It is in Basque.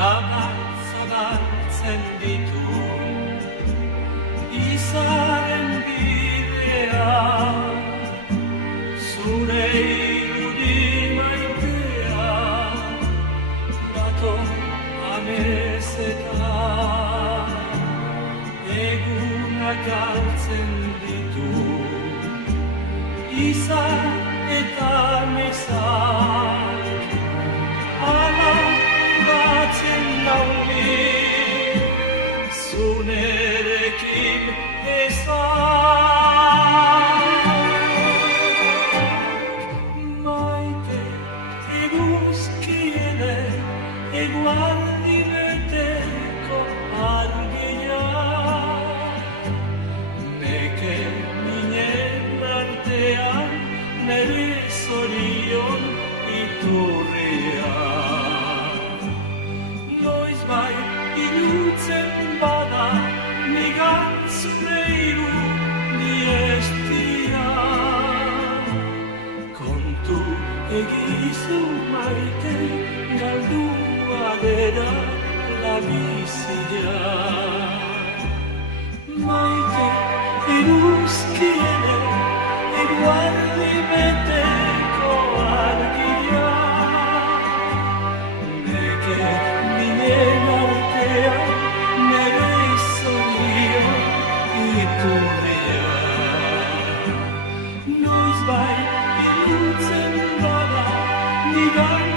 zabaltzen ditu izaren bidea, zure irudi maitea dator amezetan, egunak galtzen ditu izan eta mezak, ala batzen nauli zunerekin ezak. Maite eguzkiene egualdi beteko argia, neke minen artean nere zorion iturria. Noizbait irutzen bada nigan zure irudi estia, kontu egizu maite galdua dela la bizia. Maite eguzkiene egualdi beteko argia, neke minen artean nere zorion iturria. Noizbait irutzen bada nigan